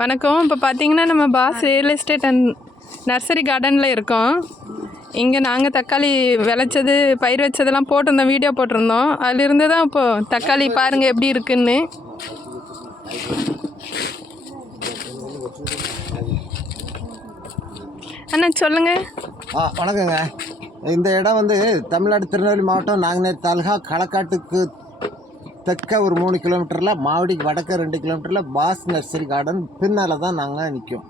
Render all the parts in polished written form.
வணக்கம். இப்போ பார்த்தீங்கன்னா நம்ம boss real estate and nursery கார்டனில் இருக்கோம். இங்கே நாங்கள் தக்காளி விளைச்சது பயிர் வச்சதெல்லாம் போட்டிருந்தோம், வீடியோ போட்டிருந்தோம். அதிலிருந்து தான் இப்போது தக்காளி பாருங்கள் எப்படி இருக்குன்னு. அண்ணா சொல்லுங்கள். வணக்கங்க. இந்த இடம் வந்து தமிழ்நாடு திருநெல்வேலி மாவட்டம் நாங்குநேரி தாலுகா களக்காட்டுக்கு தெற்க ஒரு 3 கிலோமீட்டரில், மாவடிக்கு வடக்க 2 கிலோமீட்டரில் பாஸ் நர்சரி கார்டன் பின்னால் தான் நம்ம நிற்கும்.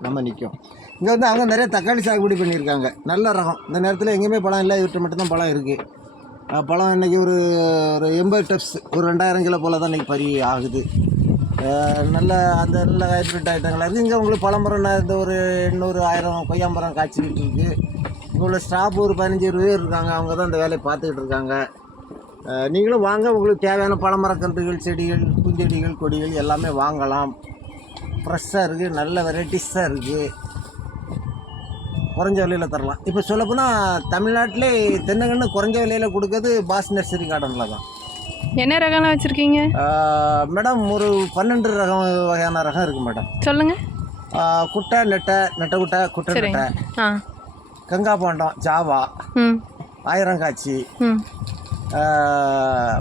இங்கே வந்து அவங்க நிறைய தக்காளி சாகுபடி பண்ணியிருக்காங்க. நல்ல ரகம். இந்த நேரத்தில் எங்கேயுமே பழம் இல்லை, இவர்கிட்ட மட்டும்தான் பழம் இருக்குது. பழம் இன்றைக்கி ஒரு 80 டப்ஸ், ஒரு 2000 கிலோ போல் தான் இன்றைக்கி பறி ஆகுது. நல்ல ஹைப்ரிட் ஐட்டங்களாக இருக்குது. இங்கே உங்களுக்கு பழமரம் இந்த ஒரு 800 1000 கொய்யா மரம் காய்ச்சிக்கிட்டு இருக்குது. இங்கே உள்ள ஸ்டாஃப் ஒரு 15-20 பேர் இருக்காங்க. அவங்க தான் இந்த வேலையை பார்த்துக்கிட்டு இருக்காங்க. நீங்களும் வாங்க, உங்களுக்கு தேவையான பழமரக்கன்றுகள், செடிகள், பூஞ்செடிகள், கொடிகள் எல்லாமே வாங்கலாம். ஃப்ரெஷ்ஷாக இருக்குது, நல்ல வெரைட்டிஸாக இருக்குது, குறைஞ்ச விலையில் தரலாம். இப்போ சொல்லப்போனால் தமிழ்நாட்டிலே தென்னங்கன்று குறைஞ்ச விலையில் கொடுக்குறது பாஸ் நர்சரி கார்டனில் தான். என்ன ரகம்லாம் வச்சுருக்கீங்க மேடம்? ஒரு 12 வகையான ரகம் இருக்குது மேடம். சொல்லுங்கள். குட்டை, நெட்டை குட்டை நெட்டை, கங்கா பாண்டம், ஜாவா, ஆயிரங்காட்சி,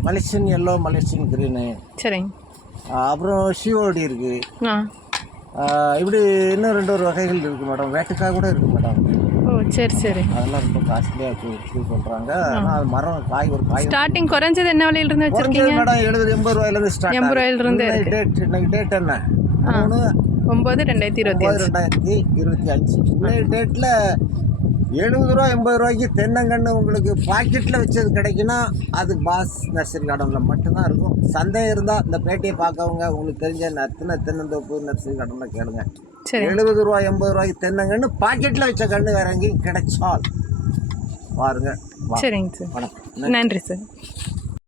மலேசியன் எல்லோ, மலேசியன் க்ரீனு, சரிங்க, அப்புறம் ஷிவோடி இருக்குது. இப்படி இன்னும் 2 வகைகள் இருக்குது மேடம். வேட்டுக்காக கூட இருக்குது மேடம். ஓ சரி. அதெல்லாம் ரொம்ப காஸ்ட்லியாக சொல்கிறாங்க. ஆனால் அது மரம் ஒரு காய் ஸ்டார்டிங் குறைஞ்சது என்ன விலையிலிருந்து வச்சுருக்கீங்க மேடம்? 70-80 ரூபாயிலேருந்து ஸ்டார்ட். 80 ரூபாயிலிருந்து. இன்னைக்கு டேட் என்ன? 3/9/2025. இன்னைக்கு டேட்டில் 70 ரூபா 80 ரூபாய்க்கு தென்னங்கன்று உங்களுக்கு பாக்கெட்டில் வச்சது கிடைக்குன்னா அது பாஸ் நர்சரி கார்டனில் மட்டும்தான் இருக்கும். சந்தேகம் இருந்தால் இந்த பேட்டையை பார்க்கவங்க உங்களுக்கு தெரிஞ்ச தென்னந்தோப்பு நர்சரி கார்டனில் கேளுங்க. 70 ரூபா 80 ரூபாய்க்கு தென்னங்கன்று பாக்கெட்டில் வச்ச கன்று வேற எங்கேயும் கிடைச்சால் பாருங்க. சரிங்க சார். வணக்கம். நன்றி சார்.